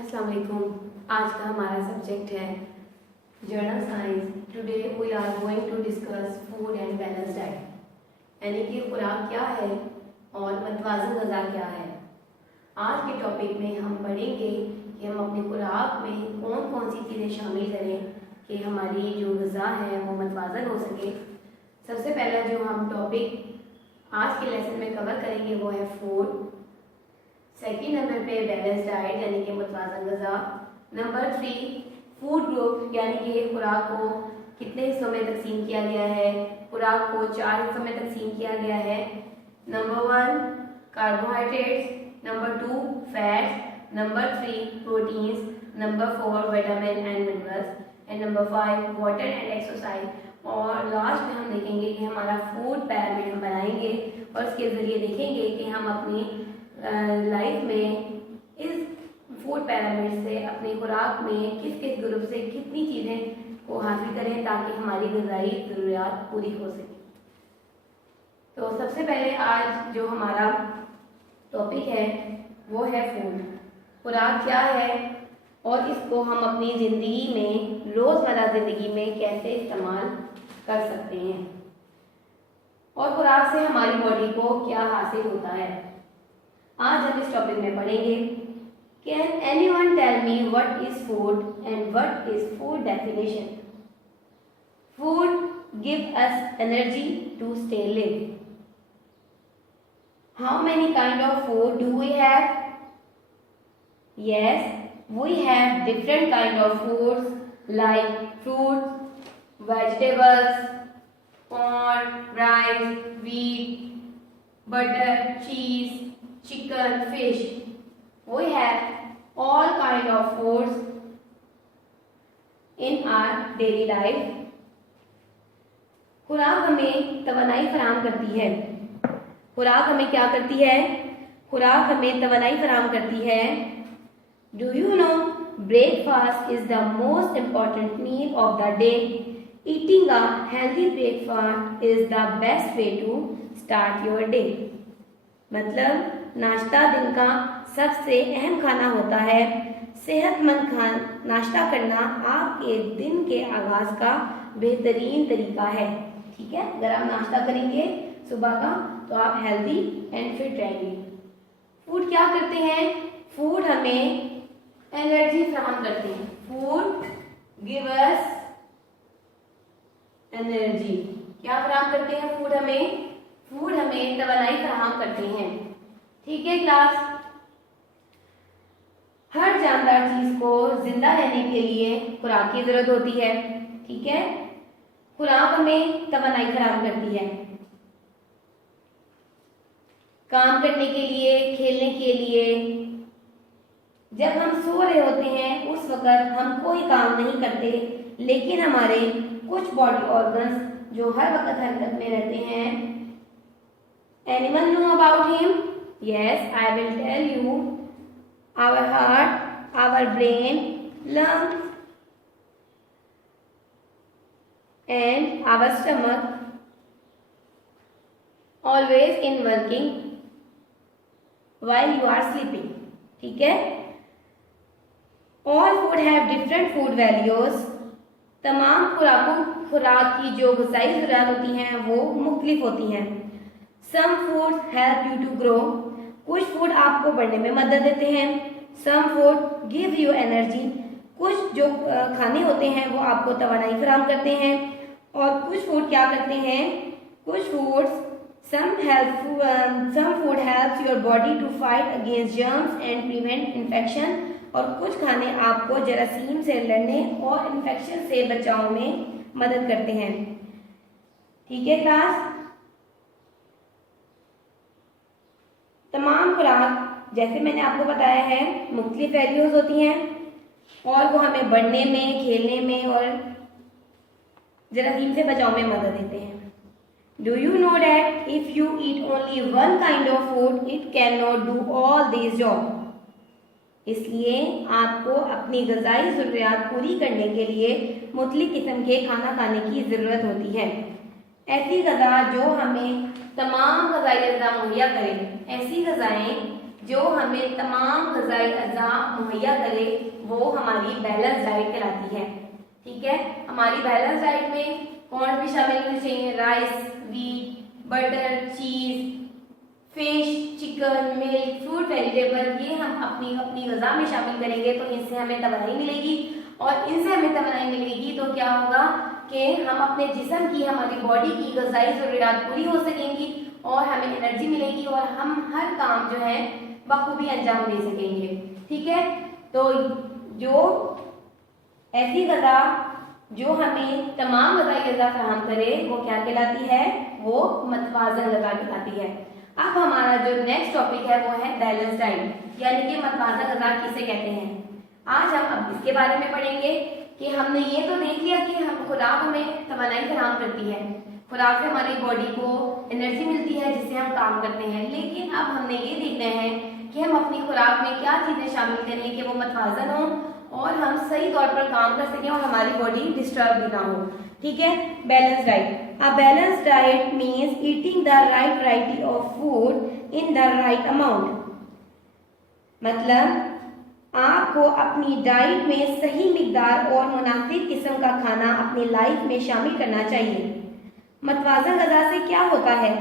अस्सलाम वालेकुम। आज का हमारा सब्जेक्ट है general science. Today we are going to discuss food and balance diet, यानी कि खुराक क्या है और मतवाज़न ग़िज़ा क्या है। आज के टॉपिक में हम पढ़ेंगे कि हम अपनी खुराक में कौन कौन सी चीज़ें शामिल करें कि हमारी जो ग़िज़ा है वो मतवाज़न हो सके। सबसे पहला जो हम टॉपिक आज के लेसन में कवर करेंगे वो है फूड। सेकेंड नंबर पे बैलेंस डाइट यानी कि मतवाज़न ग़िज़ा। नंबर 3 फूड ग्रुप यानी कि खुराक को कितने हिस्सों में तकसीम किया गया है। खुराक को 4 हिस्सों में तकसीम किया गया है। Number 1 carbohydrates, number 2 fats, number 3 proteins, number 4 vitamin and minerals and number 5 water and exercise. और लास्ट में हम देखेंगे कि हमारा फूड पैरामिड हम बनाएंगे और उसके ज़रिए देखेंगे कि हम अपनी लाइफ में इस फूड पैरामिड से अपनी खुराक में किस किस ग्रुप से कितनी चीज़ें को हासिल करें ताकि हमारी ग़िज़ाई ज़रूरियात पूरी हो सके। तो सबसे पहले आज जो हमारा टॉपिक है वो है फूड। खुराक क्या है और इसको हम अपनी ज़िंदगी में रोज़मर्रा ज़िंदगी में कैसे इस्तेमाल कर सकते हैं और खुराक से हमारी बॉडी को क्या हासिल होता है। आज हम इस टॉपिक में पढ़ेंगे। Can anyone tell me what is food and what is food definition. Food give us energy to stay live. How many kind of food do we have? Yes, we have different kind of foods like fruits, vegetables, corn, rice, wheat, butter, cheese, chicken, fish. We have all kind of foods in our daily life. खुराक हमें तवानाई फराहम करती है। खुराक हमें क्या करती है? खुराक हमें तवानाई फराहम करती है। Do you know breakfast is the most important meal of the day. Eating a healthy breakfast is the best way to start your day. मतलब नाश्ता दिन का सबसे अहम खाना होता है। सेहतमंद नाश्ता करना आपके दिन के आगाज का बेहतरीन तरीका है। ठीक है, अगर आप नाश्ता करेंगे सुबह का तो आप हेल्दी एंड फिट रहेंगे। फूड क्या करते हैं? फूड हमें एनर्जी फराहम करते हैं। Food give us energy. क्या फराहम करते हैं फूड हमें? फूड हमें तवानाई फराहम करते हैं। ठीक है क्लास, हर जानदार चीज को जिंदा रहने के लिए खुराक की जरूरत होती है। ठीक है, खुराक हमें तवानाई फराहम करती है काम करने के लिए, खेलने के लिए। जब हम सो रहे होते हैं उस वक्त हम कोई काम नहीं करते, लेकिन हमारे कुछ बॉडी ऑर्गन्स जो हर वक्त हरकत में रहते हैं। Anyone know about him? Yes, I will tell you. Our heart, our brain, lungs, and our stomach always in working while you are sleeping. ठीक है? All food have different food values. तमाम खुराक की जो ग़िज़ाई ज़रूरियात होती हैं वो मुख्तलिफ होती हैं। Some food help you to grow. कुछ फूड आपको बढ़ने में मदद देते हैं। Some food give you energy. कुछ जो खाने होते हैं वो आपको तवानाई फराहम करते हैं। और कुछ फूड क्या करते हैं? कुछ foods some food helps your body to fight against germs and prevent infection. और कुछ खाने आपको जरासीम से लड़ने और इन्फेक्शन से बचाव में मदद करते हैं। ठीक है क्लास, तमाम खुराक जैसे मैंने आपको बताया है मुख्तलिफ वैल्यूज होती हैं और वो हमें बढ़ने में, खेलने में और जरासीम से बचाव में मदद देते हैं। Do you know that if you eat only one kind of food it can not do all this job. इसलिए आपको अपनी ग़िज़ाई ज़रूरियात पूरी करने के लिए मुख्तलिफ किस्म के खाना खाने की ज़रूरत होती है। ऐसी ग़िज़ा जो हमें तमाम ग़िज़ाई अज़्ज़ा मुहैया करें, ऐसी ग़िज़ाएँ जो हमें तमाम ग़िज़ाई अज़ा मुहैया करे, वो हमारी बैलेंस डाइट कहलाती है। ठीक है, हमारी बैलेंस डाइट में कौन भी शामिल होने चाहिए? Rice, wheat, butter, cheese, fish, chicken, milk, fruit, vegetable, ये हम अपनी अपनी ग़िज़ा में शामिल करेंगे तो इनसे हमें तवानाई मिलेगी। और इनसे हमें तवानाई मिलेगी तो क्या होगा कि हम अपने जिस्म की, हमारी बॉडी की ग़िज़ाई ज़रूरियात पूरी हो सकेंगी और हमें एनर्जी मिलेगी और हम हर काम जो है बखूबी अंजाम दे सकेंगे। ठीक है, तो जो ऐसी ग़िज़ा जो हमें तमाम ग़िज़ाई अज़ा फराहम करे वो क्या कहलाती है? वो मतवाज़न ग़िज़ा कहलाती है। अब हमारा जो नेक्स्ट टॉपिक है वो है बैलेंस डाइट, यानी कि मतवाज़न ग़िज़ा किसे कहते हैं। आज हम अब इसके बारे में पढ़ेंगे कि हमने ये तो देख लिया कि हम खुराक हमें तवानाई फराहम करती है, खुराक से हमारी बॉडी को एनर्जी मिलती है जिससे हम काम करते हैं, लेकिन अब हमने ये देखना है कि हम अपनी खुराक में क्या चीज़ें शामिल करें कि वो मतवाज़न हो और हम सही तौर पर काम कर सकें और हमारी बॉडी डिस्टर्ब भी ना हो। ठीक है, balance diet. A balance diet means eating the right variety of food in the right amount. मतलब आपको अपनी डाइट में सही मिकदार और मुनासिब किस्म का खाना अपनी लाइफ में शामिल करना चाहिए। मतवाज़न ग़िज़ा से क्या होता है?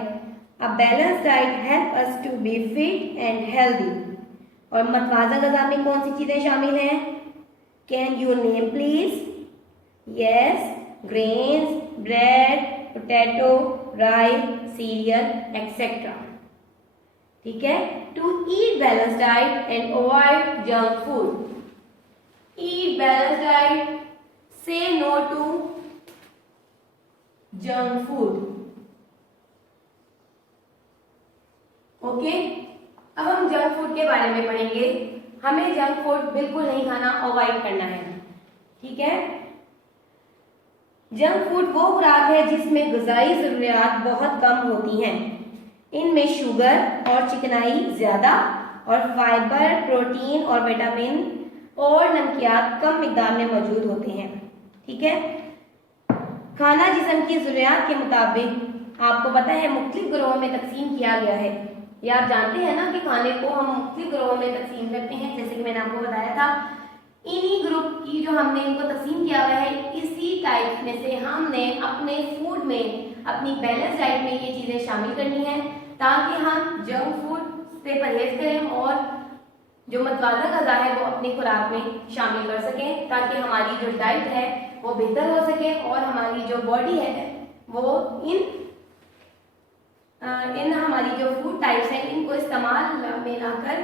A balance diet help us to be fit and healthy. और मतवाज़न ग़िज़ा में कौन सी चीज़ें शामिल हैं? Can you name please? Yes, grains, bread, potato, rice, cereal etcetera. ठीक है, to eat balance diet and avoid junk food. Eat balance diet, say no to junk food. Okay, अब हम जंक फूड के बारे में पढ़ेंगे। हमें जंक फूड बिल्कुल नहीं खाना, अवॉइड करना है। ठीक है, जंक फूड वो खुराक है जिसमें ग़िज़ाई ज़रूरियात बहुत कम होती हैं। इनमें शुगर और चिकनाई ज़्यादा और फाइबर, प्रोटीन और विटामिन और नमकियात कम मिकदार में मौजूद होते हैं। ठीक है, खाना जिस्म की ज़रूरियात के मुताबिक आपको पता है मुख्तलिफ ग्रोहों में तकसीम किया गया है। ये आप जानते हैं ना कि खाने को हम मुख्तलिफ ग्रोहों में तकसीम करते हैं, जैसे कि मैंने आपको बताया था। इन्हीं ग्रुप की जो हमने इनको तकसीम किया हुआ है, इसी टाइप में से हमने अपने फूड में, अपनी बैलेंस डाइट में ये चीज़ें शामिल करनी है ताकि हम जंक फूड से परहेज करें और जो मतवाज़न ग़िज़ा है वो अपनी खुराक में शामिल कर सकें, ताकि हमारी जो डाइट है वो बेहतर हो सके और हमारी जो बॉडी है वो इन हमारी जो फूड टाइप्स हैं इनको इस्तेमाल में लाकर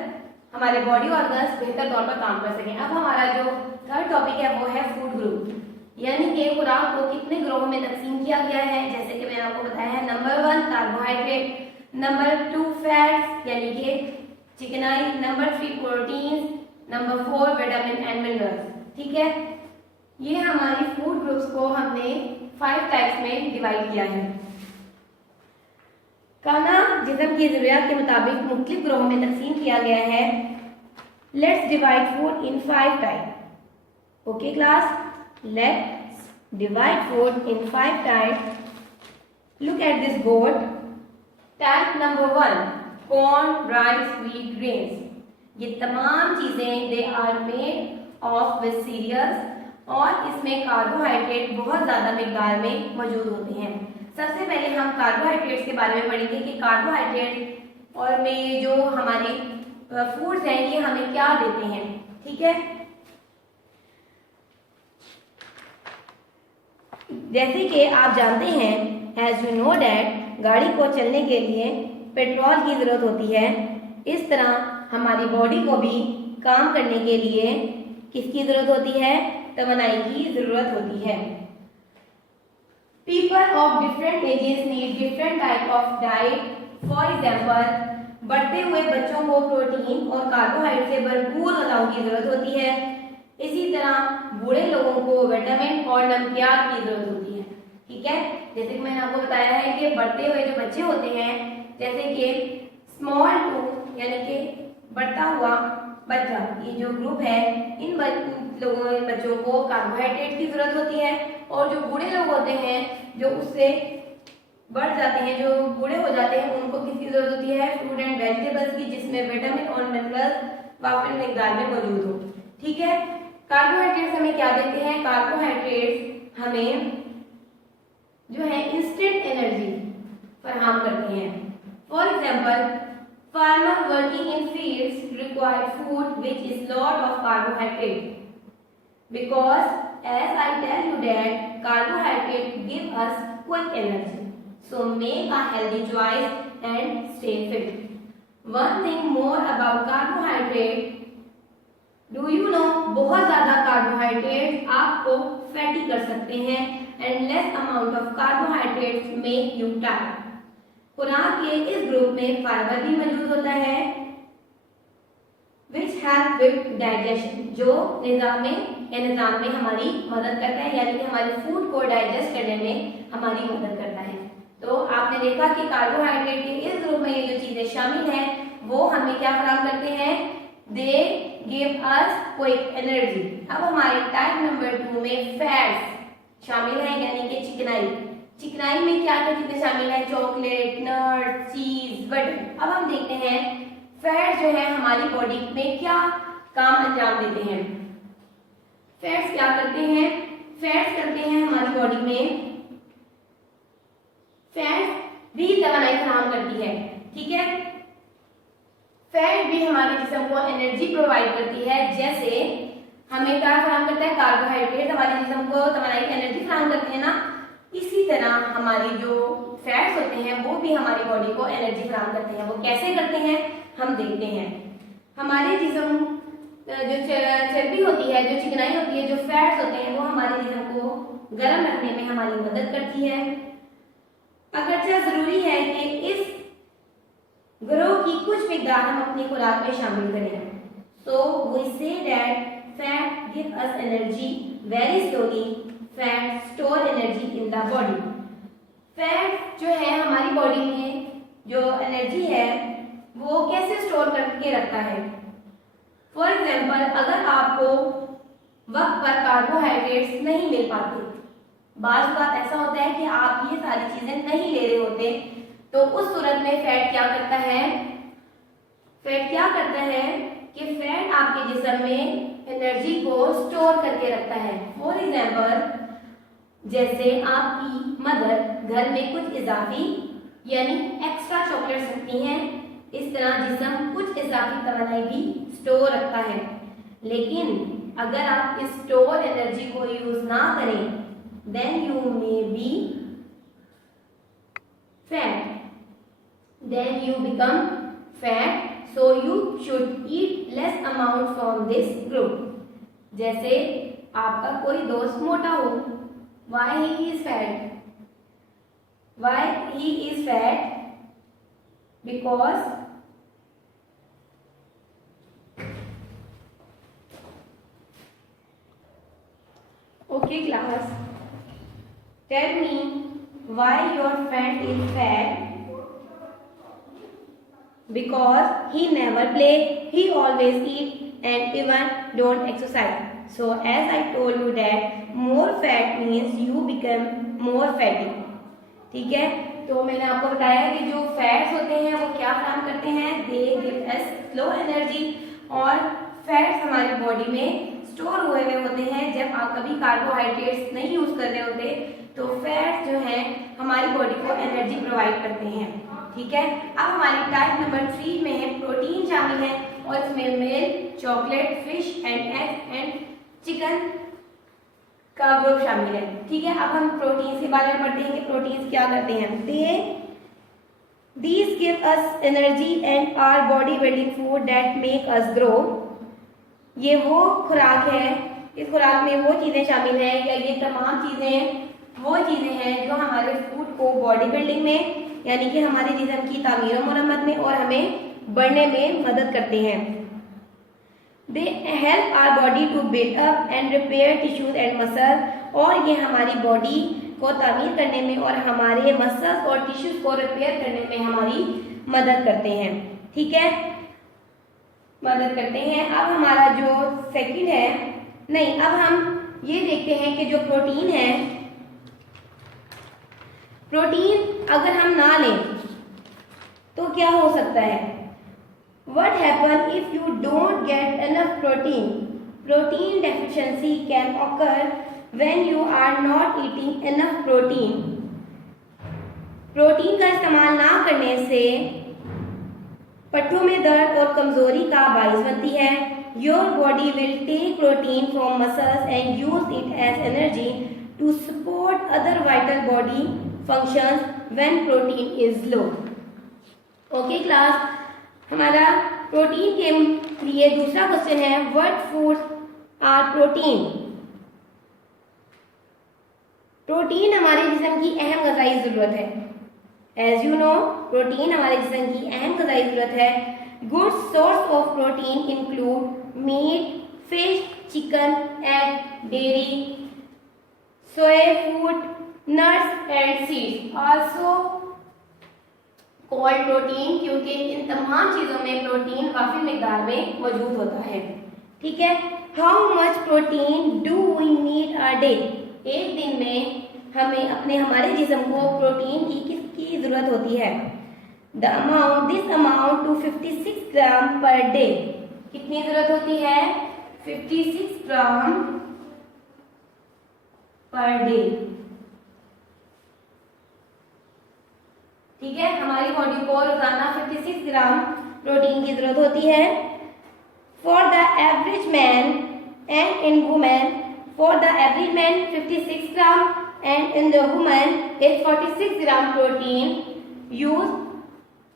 हमारे बॉडी ऑर्गन्स बेहतर तौर पर काम कर सकें। अब हमारा जो थर्ड टॉपिक है वो है फूड ग्रुप, यानी कि खुराक को कितने ग्रोह में तकसीम किया गया है। जैसे कि मैंने आपको बताया है, नंबर 1 कार्बोहाइड्रेट, नंबर 2 फैट्स यानी कि चिकनाई, number 3 protein, number 4 vitamin and minerals. ठीक है, ये हमारी फूड ग्रुप्स को हमने 5 टाइप्स में डिवाइड किया है। खाना जिस्म की ज़रूरियात के मुताबिक मुख्तलिफ ग्रोहों में तकसीम किया गया है। Let's divide food in 5 type. Okay class, let's divide food in 5 type. Look at this board. Type number 1 corn, rice, wheat, grains. ये तमाम चीज़ें they are made of with cereals और इसमें कार्बोहाइड्रेट बहुत ज़्यादा मिकदार में मौजूद होते हैं। सबसे पहले हम कार्बोहाइड्रेट्स के बारे में पढ़ेंगे कि कार्बोहाइड्रेट और में जो हमारी फूड्स हैं ये हमें क्या देते हैं। ठीक है, जैसे कि आप जानते हैं, एज यू नो डैट, गाड़ी को चलने के लिए पेट्रोल की ज़रूरत होती है। इस तरह हमारी बॉडी को भी काम करने के लिए किसकी ज़रूरत होती है? तवानाई की ज़रूरत होती है। People of different ages need different type of diet. For example, बढ़ते हुए बच्चों को प्रोटीन और कार्बोहाइड्रेट से भरपूर ग़िज़ाओं की ज़रूरत होती है। इसी तरह बूढ़े लोगों को विटामिन और नमकियात की ज़रूरत होती है। ठीक है, जैसे कि मैंने आपको बताया है कि बढ़ते हुए जो बच्चे होते हैं, जैसे कि स्मॉल टू यानी कि बढ़ता हुआ बच्चा, ये जो ग्रुप है, इन बच्चों को कार्बोहाइड्रेट की ज़रूरत होती है। और जो बूढ़े लोग होते हैं जो उससे बढ़ जाते हैं, जो बूढ़े हो जाते हैं, उनको किसकी जरूरत होती है? फ्रूट एंड वेजिटेबल्स की, जिसमें विटामिन और मिनरल्स वाफिर मिकदार में मौजूद हो। ठीक है। कार्बोहाइड्रेट्स हमें क्या देते हैं? कार्बोहाइड्रेट्स हमें जो है इंस्टेंट एनर्जी फराहम करते हैं। For example, farmer working in fields require food which is lot of carbohydrate because as I tell you that carbohydrate give us quick energy, so make a healthy choice and stay fit. One thing more about carbohydrate, do you know, बहुत ज़्यादा carbohydrate आपको fatty कर सकते हैं and less amount of carbohydrates make you tired. खुराक के इस group में फाइबर भी मौजूद होता है which help with digestion, जो निजाम में हमारी मदद करता है, यानी कि हमारे फूड को डाइजेस्ट करने में हमारी मदद करता है। तो आपने देखा कि कार्बोहाइड्रेट के इस ग्रुप में ये जो चीजें शामिल हैं वो हमें क्या फराहम करते हैं? They give us quick energy. अब हमारे टाइप नंबर 2 में फैट्स शामिल है, यानी कि चिकनाई। चिकनाई में क्या क्या चीजें शामिल है? चॉकलेट, नट, चीज, बटर। अब हम देखते हैं फैट जो है हमारी बॉडी में क्या काम अंजाम देते हैं। फैट्स क्या करते हैं? फैट्स करते हैं हमारी बॉडी में, फैट भी तवानाई फराहम करती है। ठीक है। फैट भी हमारे जिस्म को एनर्जी प्रोवाइड करती है, जैसे हमें क्या फराहम करता है? कार्बोहाइड्रेट हमारे जिस्म को तवानाई एनर्जी फराहम करती है ना, इसी तरह हमारी जो फैट्स होते हैं वो भी हमारी बॉडी को एनर्जी फराहम करते हैं। वो कैसे करते हैं हम देखते हैं। हमारे जिस्म जो चर्बी होती है, जो चिकनाई होती है, जो फैट्स होते हैं, वो हमारे जिस्म को गर्म रखने में हमारी मदद करती है। अगरचे जरूरी है कि इस ग्रोह की कुछ मिकदार हम अपनी खुराक में शामिल करें। So we say that fat give us energy very slowly, fat store energy in the body. Fat जो है हमारी बॉडी में जो एनर्जी है वो कैसे स्टोर करके रखता है? फॉर एग्जाम्पल, अगर आपको वक्त पर कार्बोहाइड्रेट्स नहीं मिल पाते, बात ऐसा होता है कि आप ये सारी चीजें नहीं ले रहे होते, तो उस सूरत में फैट क्या करता है? फैट क्या करता है कि फैट आपके जिस्म में एनर्जी को स्टोर करके रखता है। फॉर एग्जाम्पल, जैसे आपकी मदर घर में कुछ इजाफी यानी एक्स्ट्रा चॉकलेट्स रखती हैं, इस तरह जिस्म कुछ इजाफी तवानाई भी स्टोर रखता है। लेकिन अगर आप इस स्टोर एनर्जी को यूज ना करें, then you may be fat, then you become fat, so you should eat less amount from this group. जैसे आपका कोई दोस्त मोटा हो, why he is fat? Why he is fat? Because okay class, tell me why your friend is fat? Because he never play, he always eat and even don't exercise. So as I told you that more fat means you become more fatty. ठीक है। तो मैंने आपको बताया कि जो fats होते हैं वो क्या काम करते हैं? They give us slow energy, और फैट्स हमारी बॉडी में स्टोर हुए हुए होते हैं। जब आप कभी कार्बोहाइड्रेट्स नहीं यूज कर रहे होते तो फैट्स जो है हमारी बॉडी को एनर्जी प्रोवाइड करते हैं। ठीक है। अब हमारी टाइप नंबर 3 में है प्रोटीन शामिल है, और इसमें milk, chocolate, fish and egg and chicken का ग्रुप शामिल है। ठीक है। अब हम प्रोटीन के बारे में पढ़ते हैं कि प्रोटीन क्या करते हैं। These give us energy and are body building food that make us grow. ये वो खुराक है, इस खुराक में वो चीजें शामिल हैं, या ये तमाम चीजें वो चीजें हैं जो हमारे फूड को बॉडी बिल्डिंग में, यानी कि हमारे जिस्म की तामीर और मरम्मत में और हमें बढ़ने में मदद करते हैं। They help our body to build up and repair tissues and muscle, और ये हमारी बॉडी को तामीर करने में और हमारे मसल्स और टिश्यूज को रिपेयर करने में हमारी मदद करते हैं। ठीक है, मदद करते हैं। अब हमारा जो सेकंड है, नहीं, अब हम ये देखते हैं कि जो प्रोटीन है प्रोटीन अगर हम ना लें तो क्या हो सकता है? What happen if you don't get enough protein? Protein deficiency can occur when you are not eating enough protein. Protein का इस्तेमाल ना करने से पट्टों में दर्द और कमजोरी का बाइस बनती है. Your body will take protein from muscles and use it as energy to support other vital body functions when protein is low. Okay class, हमारा प्रोटीन के लिए दूसरा क्वेश्चन है, what food are protein? Protein हमारे जिस्म की अहम ग़िज़ाई ज़रूरत है. एज यू नो, प्रोटीन हमारे जिस्म की अहम ग़िज़ाई ज़रूरत है. Good source of protein include meat, fish, chicken, egg, dairy, soya food, nuts and seeds also called protein, क्योंकि इन तमाम चीज़ों में प्रोटीन काफ़ी मिकदार में मौजूद होता है. ठीक है. How much protein do we need a day? एक दिन में हमें हमारे जिस्म को प्रोटीन की किसकी ज़रूरत होती है? This amount to 56 gram per day. कितनी ज़रूरत होती है? 56 ग्राम पर डे. ठीक है. हमारी बॉडी को रोजाना 56 ग्राम प्रोटीन की जरूरत होती है. For the average man and in women, for the average man 56 gram and in the women is 46 gram protein use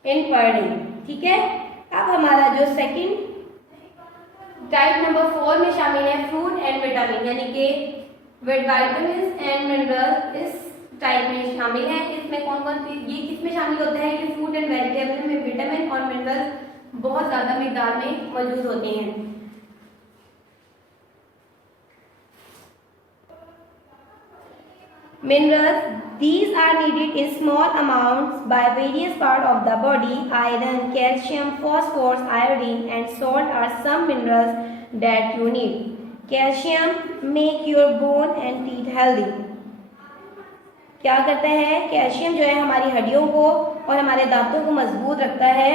in per day. ठीक है. अब हमारा जो सेकंड टाइप नंबर 4 में शामिल है फ्रूट एंड विटामिन, यानी कि विटामिन एंड मिनरल्स इस टाइप में शामिल है. इसमें कौन कौन सी ये किसमें शामिल होता है कि फ्रूट एंड वेजिटेबल में विटामिन और मिनरल्स बहुत ज़्यादा मिकदार में मौजूद होते हैं. Minerals, these are needed in small amounts by various parts of the body. Iron, calcium, phosphorus, iodine and salt are some minerals that you need. Calcium make your bone and teeth healthy. क्या करता है? Calcium जो है हमारी हड्डियों को और हमारे दांतों को मजबूत रखता है.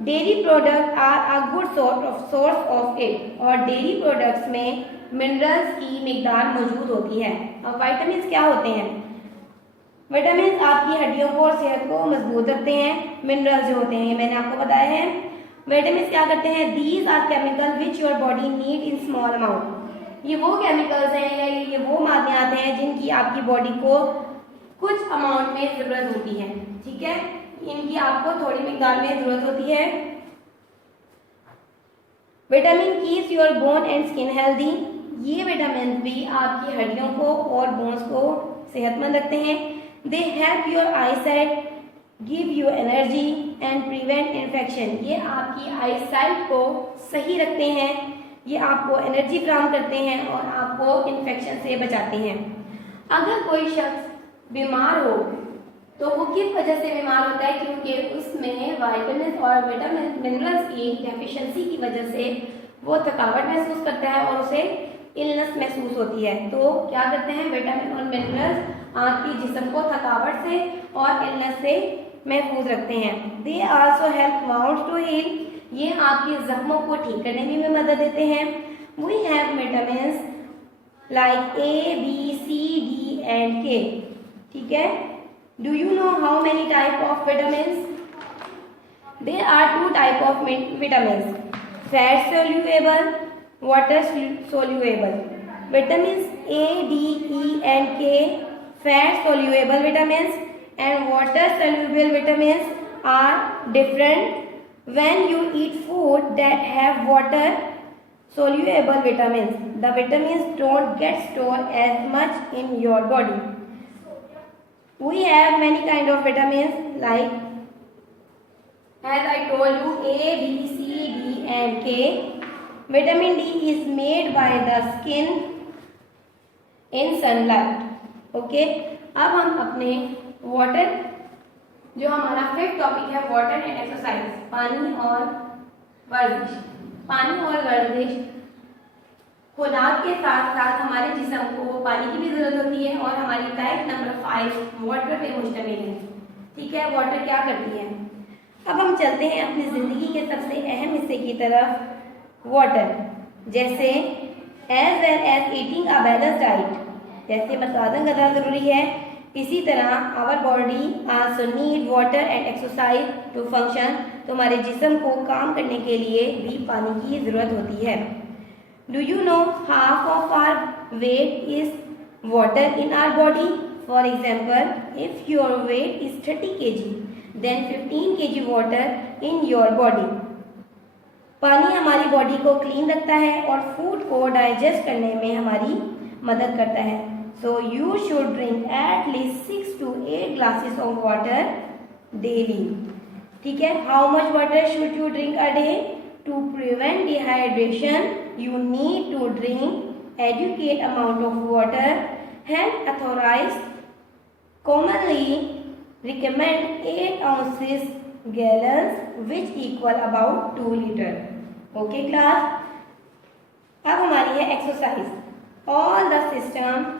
Dairy product are a good source of it. और डेयरी प्रोडक्ट्स में मिनरल्स की मिकदार मौजूद होती है. अब विटामिन क्या होते हैं? विटामिन आपकी हड्डियों को और सेहत को मजबूत रखते हैं. मिनरल्स जो होते हैं ये मैंने आपको बताया है. विटामिन क्या करते हैं? These are chemical which your body need in small amount. ये वो केमिकल्स हैं या ये वो मादनियात हैं जिनकी आपकी बॉडी को कुछ अमाउंट में ज़रूरत होती है. ठीक है. इनकी आपको थोड़ी मिकदार में ज़रूरत होती है. Vitamin keeps your bone and skin healthy. ये विटामिन भी आपकी हड्डियों को और बोन्स को सेहतमंद रखते हैं. They help your I site, give you energy and prevent infection. ये आपकी आई साइट को सही रखते हैं, ये आपको एनर्जी फराहम करते हैं और आपको इन्फेक्शन से बचाते हैं. अगर कोई शख्स बीमार हो तो वो किस वजह से बीमार होता है? क्योंकि उसमें विटामिन और विटामिन मिनरल्स की डेफिशिएंसी की वजह से वो थकावट महसूस करता है और उसे इलनेस महसूस होती है. तो क्या करते हैं? विटामिन और मिनरल्स आपकी जिस्म को थकावट से और इलनेस से महफूज रखते हैं. They also help wounds to heal. ये आपके जख्मों को ठीक करने में मदद देते हैं. We have vitamin like A, B, C, D and K. ठीक है. Do you know how many type of vitamin? There are 2 type of vitamin, fat soluble, water soluble. Vitamin A, D, E and K fat soluble vitamin and water soluble vitamins are different. When you eat food that have water soluble vitamins, the vitamins don't get stored as much in your body. We have many kind of vitamins like, as I told you, A, B, C, D and K. Vitamin D is made by the skin in sunlight. Okay, अब हम अपने water जो हमारा fifth topic है water and exercise, पानी और वर्जिश. पानी और वर्जिश खुराक के साथ साथ हमारे जिस्म को पानी की भी जरूरत होती है और हमारी टाइप नंबर 5 वाटर पे मुश्तमिल है। ठीक है, वाटर क्या करती है। अब हम चलते हैं अपनी जिंदगी के सबसे अहम हिस्से की तरफ, वाटर। जैसे as well as eating a balance diet, जैसे मतवाज़न ग़िज़ा ज़रूरी है, इसी तरह our body also need water and exercise to function. तो हमारे जिस्म को काम करने के लिए भी पानी की ज़रूरत होती है। Do you know half of our weight is water in our body. For example, if your weight is 30 kg, then 15 kg water in your body. पानी हमारी बॉडी को क्लीन रखता है और फूड को डाइजेस्ट करने में हमारी मदद करता है। So you should drink at least 6 to 8 glasses of water daily. ठीक है, how much water should you drink a day? To prevent dehydration, you need to drink adequate amount of water. Health authorities commonly recommend 8 ounces gallons, which equal about 2 liter. Okay class? अब हमारी है exercise. All the system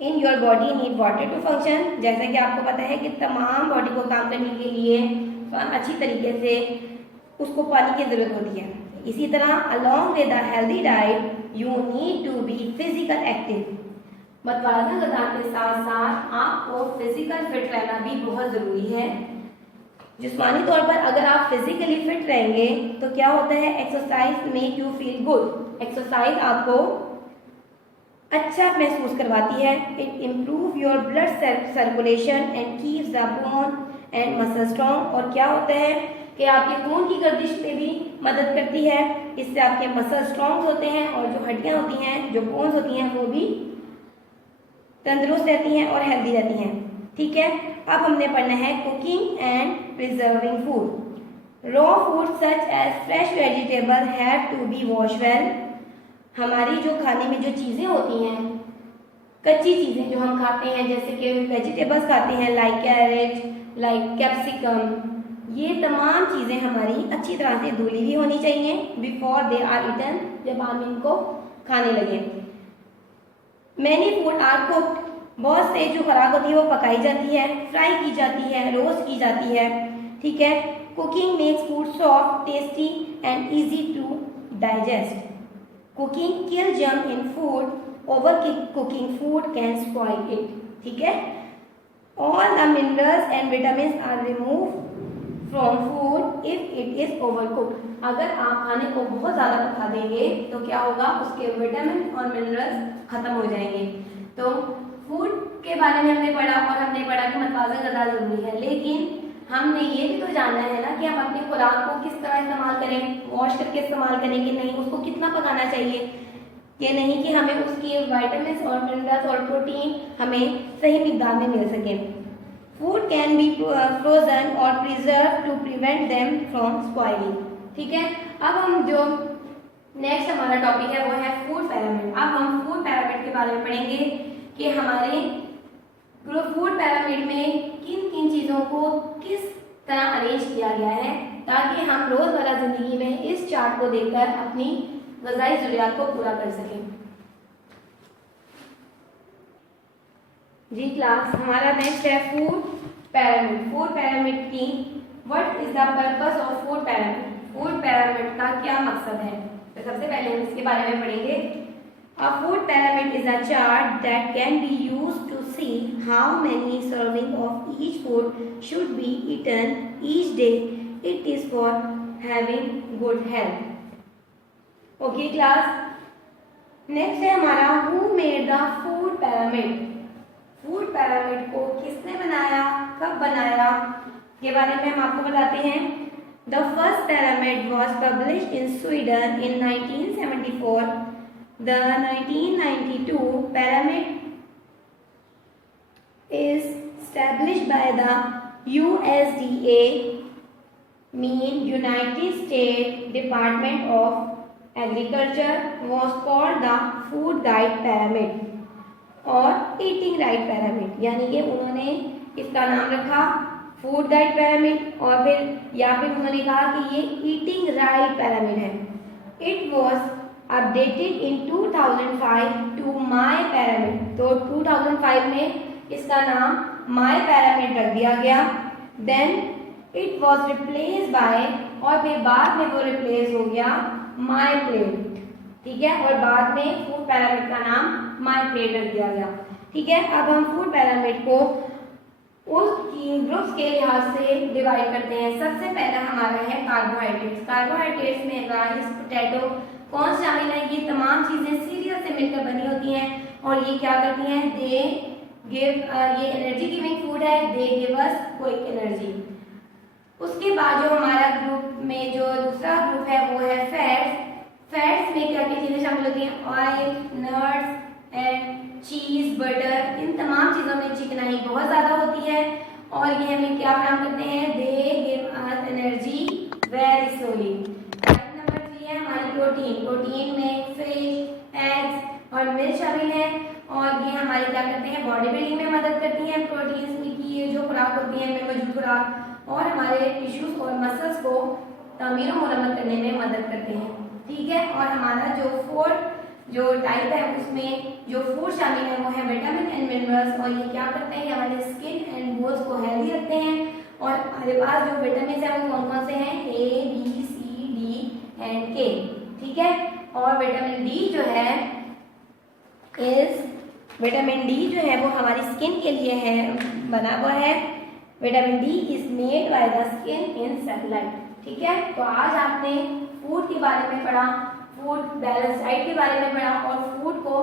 in your body need water to function. जैसा कि आपको पता है कि तमाम बॉडी को काम करने के लिए अच्छी तरीके से उसको पानी की ज़रूरत होती है। इसी तरह along with a healthy diet you need to be physical active. मतवाज़न ग़िज़ा के साथ साथ आपको फिजिकल फिट रहना भी बहुत ज़रूरी है। जिस्मानी तौर पर अगर आप फिजिकली फिट रहेंगे तो क्या होता है, exercise make you feel good. Exercise आपको अच्छा महसूस करवाती है। It improve your blood circulation and keeps the bone and muscle strong. और क्या होता है कि आपके खून की गर्दिश में भी मदद करती है। इससे आपके मसल स्ट्रॉन्ग होते हैं और जो हड्डियां होती हैं, जो बोन्स होती हैं, वो भी तंदुरुस्त रहती हैं और हेल्दी रहती हैं। ठीक है, अब हमने पढ़ना है cooking and preserving food. Raw food such as fresh vegetable have to be wash well. हमारी जो खाने में जो चीज़ें होती हैं, कच्ची चीज़ें जो हम खाते हैं, जैसे कि वेजिटेबल्स खाते हैं लाइक कैरेट, लाइक कैप्सिकम, ये तमाम चीज़ें हमारी अच्छी तरह से धुली हुई होनी चाहिए बिफोर दे आर ईटन, जब हम इनको खाने लगे। Many food are cooked. बहुत से जो खुराक होती है वो पकाई जाती है, फ्राई की जाती है, रोस्ट की जाती है। ठीक है, cooking makes food soft, tasty and easy to digest. Cooking kill germ in food. Overcooking food can spoil it. ठीक है, all the minerals and vitamins are removed from food if it is overcooked. अगर आप खाने को बहुत ज़्यादा पका देंगे तो क्या होगा, उसके विटामिन और मिनरल्स खत्म हो जाएंगे। तो फूड के बारे में हमने पढ़ा और हमने पढ़ा कि मतवाज़न ग़िज़ा ज़रूरी है, लेकिन हमने ये भी तो जानना है ना कि हम अपनी खुराक को किस तरह इस्तेमाल करें, वॉश करके इस्तेमाल करें कि नहीं, उसको कितना पकाना चाहिए, ये नहीं कि हमें उसकी विटामिन्स और मिनरल्स और प्रोटीन हमें सही मिकदार में मिल सके। फूड कैन बी फ्रोजन और preserve to prevent them from spoiling. ठीक है, अब हम जो नेक्स्ट हमारा टॉपिक है वो है फूड पैरामिड। अब हम फूड पैरामिड के बारे में पढ़ेंगे कि हमारे फूड पैरामिड में किन किन चीज़ों को किस तरह अरेंज किया गया है, ताकि हम रोज़मर्रा ज़िंदगी में इस चार्ट को देखकर अपनी ग़िज़ाई ज़रूरियात को पूरा कर सकें। जी क्लास, हमारा नेक्स्ट है फूड पैरामिड। फूड पैरामिड की what is the purpose of food pyramid. Food pyramid का क्या मकसद है, तो सबसे पहले हम इसके बारे में पढ़ेंगे। A food pyramid is a chart that can be used to see how many serving of each food should be eaten each day. It is for having good health. Okay class. Next है हमारा who made the food pyramid. Food pyramid को किसने बनाया, कब बनाया, के बारे में हम आपको बताते हैं। The first pyramid was published in Sweden in 1974. The 1992 pyramid is established by the USDA, mean United States Department of Agriculture, was called the Food Guide Pyramid और ईटिंग राइट पैरामिड, यानी कि उन्होंने इसका नाम रखा फूड गाइड पैरामिड और फिर उन्होंने कहा कि ये ईटिंग राइट पैरामिड है। It was updated in 2005 to my pyramid. तो 2005 में इसका नाम माई पैरामिड रख दिया गया। Then it was replace by, और फिर बाद में वो रिप्लेस हो गया माई प्लेट। ठीक है, और बाद में फूड पैरामिड का नाम माई प्लेट रख दिया गया। ठीक है, अब हम फूड पैरामिड को उस ग्रुप्स के लिहाज से डिवाइड करते हैं। सबसे पहला हमारा है कार्बोहाइड्रेट्स। कार्बोहाइड्रेट्स में राइस, पोटैटो कौन शामिल है? ये तमाम चीजें सीरियल से मिलकर बनी होती हैं और ये क्या करती हैं? दे गिव, ये एनर्जी गिविंग फूड है, they give us quick energy. उसके बाद जो हमारा ग्रुप में जो दूसरा ग्रुप है वो है फैट्स। फैट्स में क्या क्या चीजें शामिल होती हैं? ऑयल, नट्स एंड चीज, बटर। इन तमाम चीजों में चिकनाई बहुत ज्यादा होती है और ये हमें क्या फराहम करते हैं? They give us energy very slowly. Number 3 है हमारी प्रोटीन। प्रोटीन में फिश, एग्स और मिल्क शामिल है और ये हमारी क्या करते हैं? बॉडी बिल्डिंग में मदद करती हैं। प्रोटीन्स में की ये जो खुराक होती है में मौजूद खुराक और हमारे टिश्यूज और मसल्स को तामीर और मरम्मत करने में मदद करते हैं। ठीक है, और हमारा जो फोर्थ जो टाइप है उसमें जो फूड शामिल है वो है विटामिन एंड मिनरल्स और ये क्या करते हैं? हमारे स्किन एंड बोन्स को हेल्दी रखते हैं। और हमारे पास जो विटामिन है वो कौन कौन से हैं? ए, B, C, D and K. ठीक है, और विटामिन डी जो है वो हमारी स्किन के लिए है बना हुआ है। Vitamin D is made by the skin in sunlight. ठीक है, तो आज आपने फूड के बारे में पढ़ा, फूड बैलेंस डाइट के बारे में पढ़ा और फूड को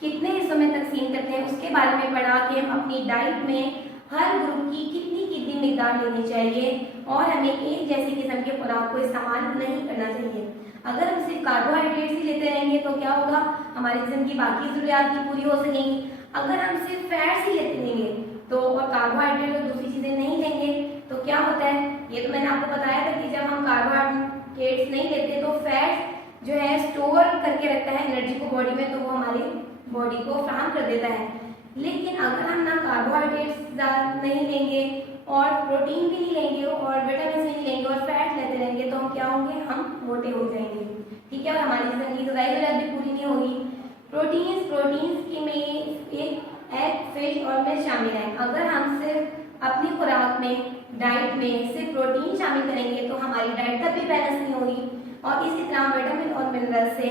कितने हिस्सों में तकसीम करते हैं उसके बारे में पढ़ा कि हम अपनी डाइट में हर ग्रुप की कितनी कितनी मिकदार लेनी चाहिए और हमें एक जैसी किस्म के खुराक को इस्तेमाल नहीं करना चाहिए। अगर हम सिर्फ कार्बोहाइड्रेट्स ही लेते रहेंगे तो क्या होगा? हमारे जिस्म की बाकी ज़रूरियात भी पूरी हो सकेंगी। अगर हम सिर्फ फैट्स ही लेते रहेंगे तो और कार्बोहाइड्रेट और दूसरी चीज़ें नहीं लेंगे तो क्या होता है? ये तो मैंने आपको बताया था कि जब हम कार्बोहाइड्रेट्स नहीं लेते तो फैट जो है स्टोर करके रखता है एनर्जी को बॉडी में, तो वो हमारी बॉडी को फराहम कर देता है। लेकिन अगर हम ना कार्बोहाइड्रेट्स नहीं लेंगे और प्रोटीन भी नहीं लेंगे और विटामिन भी नहीं लेंगे और फैट लेते रहेंगे तो हम क्या होंगे? हम मोटे हो जाएंगे। ठीक है, और हमारी जिस्म की ग़िज़ाई ज़रूरत भी पूरी नहीं होगी। प्रोटीन्स की में एक एग, फिश और मिल्क शामिल है। अगर हम सिर्फ अपनी खुराक में डाइट में सिर्फ प्रोटीन शामिल करेंगे तो हमारी डाइट कभी बैलेंस नहीं होगी और इसी तरह विटामिन और मिनरल से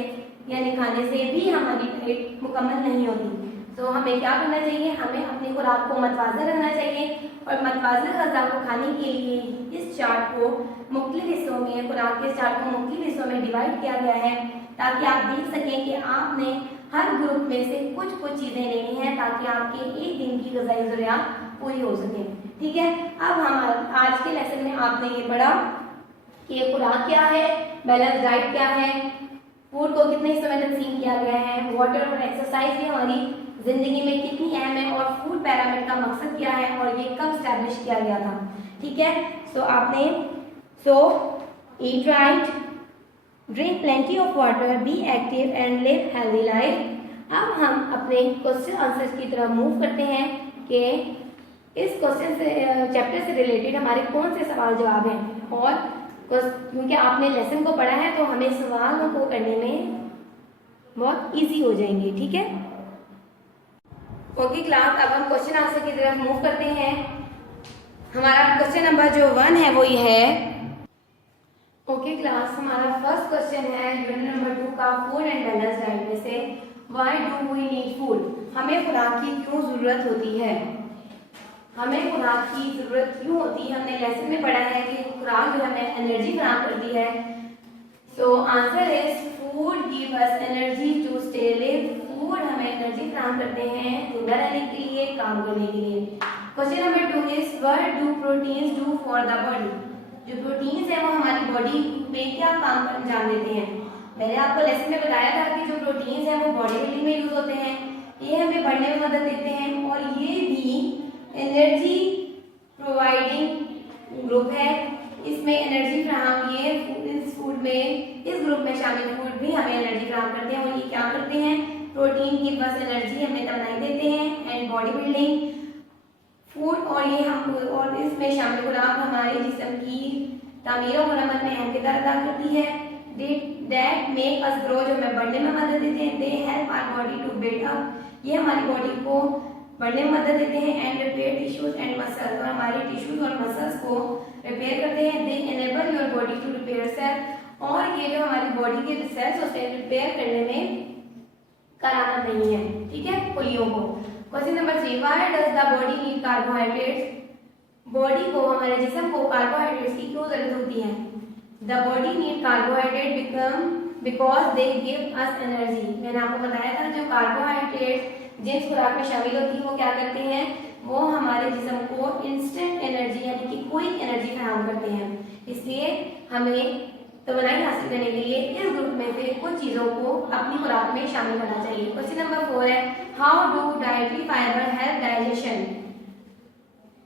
यानी खाने से भी हमारी डाइट मुकम्मल नहीं होगी। तो हमें क्या करना चाहिए? हमें अपनी खुराक को मतवाज़न रखना चाहिए और मतवाज़न ग़िज़ा को खाने के लिए इस चार्ट को मुख्तलिफ हिस्सों में, खुराक के चार्ट को मुख्तलिफ हिस्सों में डिवाइड किया गया है ताकि आप देख सकें कि आपने हर ग्रुप में से कुछ चीज़ें लेनी हैं ताकि आपके एक दिन की ग़िज़ाई ज़रूरियात पूरी हो सकें। ठीक है, अब हम आज के लेसन में आपने ये पढ़ा कि खुराक क्या है, बैलेंस डाइट क्या है, फूड को कितने हिस्सों में तकसीम किया गया है, वाटर और एक्सरसाइज भी हमारी जिंदगी में कितनी अहम है और फूड पैरामिड का मकसद क्या है और ये कब स्टैब्लिश किया गया था। ठीक है, सो आपने eat right, drink plenty of water, be active and live healthy life. अब हम अपने क्वेश्चन आंसर्स की तरफ मूव करते हैं कि इस क्वेश्चन से चैप्टर से रिलेटेड हमारे कौन से सवाल जवाब हैं और क्योंकि आपने लेसन को पढ़ा है तो हमें सवालों को करने में बहुत इजी हो जाएंगे। ठीक है, ओके क्लास, अब हम क्वेश्चन आंसर की तरफ मूव करते हैं। हमारा क्वेश्चन नंबर जो 1 है वो ये है। ओके क्लास, हमारा फर्स्ट क्वेश्चन है यूनिट नंबर 2 का फूड एंड बैलेंस डाइट में से why do we need food? हमें खुराक की क्यों ज़रूरत होती है? हमें खुराक की ज़रूरत क्यों होती है? हमने लेसन में पढ़ा है कि खुराक जो हमें एनर्जी फराहम करती है। So answer is food give us energy to stay live. फूड हमें एनर्जी फराहम करते हैं जिंदा रहने के लिए, काम करने के लिए। Question number 2 is what do proteins do for the body? जो प्रोटीन्स है वो हमारी बॉडी में क्या काम अंजाम देते हैं? मैंने आपको लेसन में बताया था कि जो प्रोटीन्स है वो बॉडी बिल्डिंग में यूज होते हैं, ये हमें बढ़ने में मदद देते हैं और ये भी एनर्जी प्रोवाइडिंग ग्रुप है। इसमें एनर्जी फराहम ये इस फूड में, इस ग्रुप में शामिल फूड भी हमें एनर्जी फराहम करते हैं और ये क्या करते हैं? प्रोटीन की बस एनर्जी हमें तवनाई देते हैं एंड बॉडी बिल्डिंग फूड और ये हम और इसमें शामिल खुराक हमारे जिस्म की तामीर और मरम्मत में अहम किरदार अदा करती है। दैट मेक अस ग्रो, जो हमें बढ़ने में मदद देते हैं। They help our body to build up, ये हमारी बॉडी को बढ़ने में मदद देते हैं। And repair tissues and muscles, और हमारे टिश्यूज और मसल्स को रिपेयर करते हैं। They enable your body to repair cell, और ये जो हमारी बॉडी के सेल्स होते हैं रिपेयर करने में कराना नहीं है, ठीक है, पुलियों को। Question number 3, why does the body need carbohydrates, body को, हमारे जिस्म को कार्बोहाइड्रेट्स की क्यों जरूरत होती है। The body need carbohydrate because they give us energy, मैंने आपको बताया था जो कार्बोहाइड्रेट जिस खुराक में शामिल होती है वो क्या करते हैं, वो हमारे जिस्म को इंस्टेंट एनर्जी यानी कि क्विक एनर्जी फराहम करते हैं। इसलिए हमें तवानाई हासिल करने के लिए इस ग्रुप में से कुछ चीजों को अपनी खुराक में शामिल करना चाहिए। क्वेश्चन नंबर 4 है, how do dietary fibre help digestion,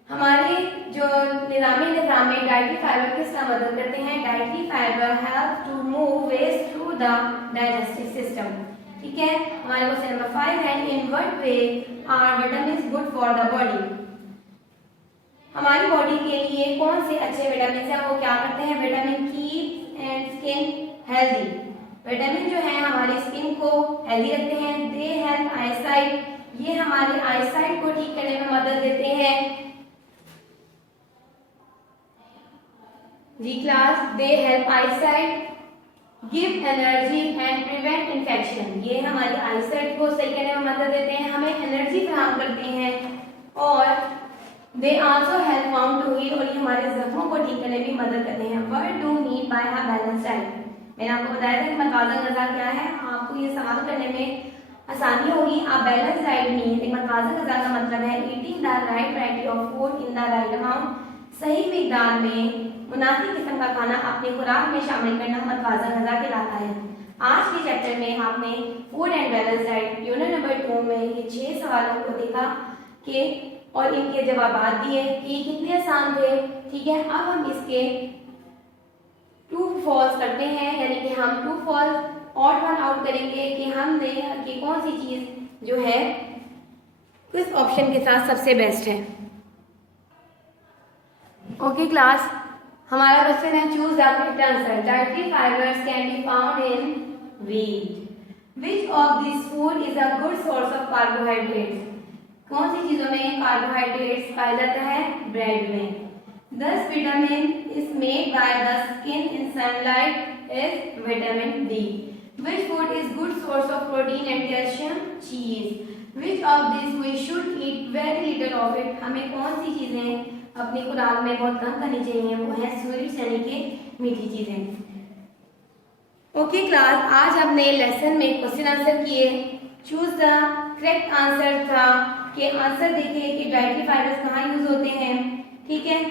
हमारे जो निजामी निजाम में डाइटरी फाइबर किस तरह मदद करते हैं। Dietary fibre help to move waste through the digestive system, ठीक है। हमारे क्वेश्चन नंबर 5 है, in what way are vitamins good for the body, हमारी बॉडी के लिए कौन से अच्छे विटामिन हैं, वो क्या करते हैं। Vitamin keep and skin healthy, vitamin जो है हमारी स्किन को हेल्दी रखते हैं। दे हेल्प आईसाइट, ये हमारी आईसाइट को ठीक करने में मदद देते हैं। जी क्लास, they help eyesight, give energy and prevent infection, ये हमारी आईसाइट को सही करने में मदद देते हैं, हमें एनर्जी फराहम करते हैं। और they also help wound to heal, और ये हमारे जख्मों को ठीक करने में मदद करते हैं। What do need bye a balance diet, मैंने आपको बताया था कि मतवाज़ा ग़िज़ा क्या है, आपको ये सवाल करने में आसानी होगी। आप बैलेंस डाइट मीन, एक मतवाज़ा ग़िज़ा का मतलब है eating the right variety of food in the right amount, सही मिकदार में मुनासिब किस्म का खाना अपने खुराक में शामिल करना मतवाज़ा ग़िज़ा कहलाता है। आज के चैप्टर में आपने food and balance diet unit number 2 में ये 6 सवालों को देखा कि और इनके जवाब दिए कि कितने आसान थे, ठीक है। अब हम इसके ट्रू फॉल्स करते हैं, यानी कि हम true false odd one out करेंगे कि हमने कि कौन सी चीज जो है किस ऑप्शन के साथ सबसे बेस्ट है। ओके क्लास, हमारा क्वेश्चन है choose the correct answer. Dietary fibres can be found in wheat, which of this food is a good source of carbohydrates, कौन सी चीजों में कार्बोहाइड्रेट्स पाया जाता है, ब्रेड में। 10 vitamin is made by the skin in sunlight is vitamin D. Which food is good source of protein and calcium, cheese. Which of this we should eat very little of it, हमें कौन सी चीजें अपनी खुराक में बहुत कम करनी चाहिए, वो है स्वीट्स यानी कि मीठी चीजें। ओके क्लास, आज हमने लेसन में क्वेश्चन आंसर किए। चूज द करेक्ट आंसर था कि आंसर देखिए कि डाइटरी फाइबर्स कहाँ यूज होते हैं, ठीक है।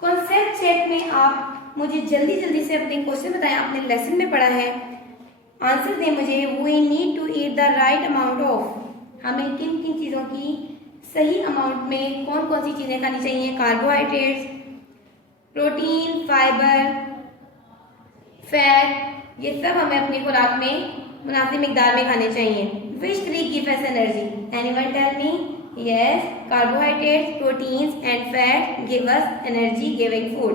कॉन्सेप्ट चेक में आप मुझे जल्दी जल्दी से अपने क्वेश्चन बताएं, आपने लेसन में पढ़ा है, आंसर दें मुझे। We need to eat the right amount of, हमें किन किन चीज़ों की सही अमाउंट में कौन कौन सी चीज़ें खानी चाहिए, कार्बोहाइड्रेट्स, प्रोटीन, फाइबर, फैट, ये सब हमें अपनी खुराक में मुनासिब मिकदार में खाने चाहिए। Which three give us energy, anyone tell me. Yes, carbohydrates, proteins and fat give us energy giving food.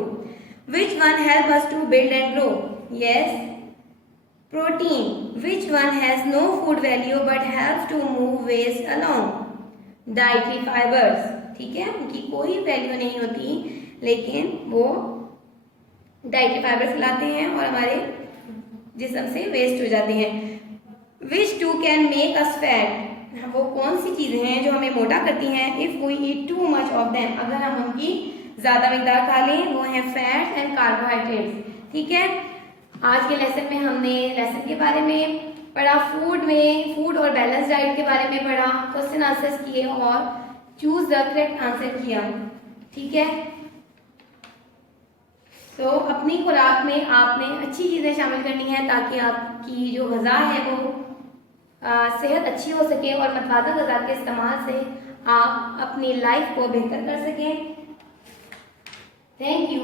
Which one help us to build and grow, yes, protein. Which one has no food value but help to move waste along, dietary fibres, ठीक है, उनकी कोई value नहीं होती लेकिन वो dietary fibres खिलाते हैं और हमारे जिस्म से वेस्ट हो जाते हैं। Which two can make us fat, वो कौन सी चीजें हैं जो हमें मोटा करती हैं। If we eat too much of them, अगर हम उनकी ज्यादा मिकदार खा लें, वो है फैट एंड कार्बोहाइड्रेट्स, ठीक है। आज के लेसन में हमने लेसन के बारे में पढ़ा, फूड और बैलेंस डाइट के बारे में पढ़ा, क्वेश्चन आंसर्स किए और चूज द करेक्ट आंसर किया, ठीक है। तो अपनी खुराक में आपने अच्छी चीज़ें शामिल करनी है ताकि आपकी जो ग़िज़ा है वो सेहत अच्छी हो सके और मतवाज़ा ग़िज़ा के इस्तेमाल से आप अपनी लाइफ को बेहतर कर सकें। Thank you.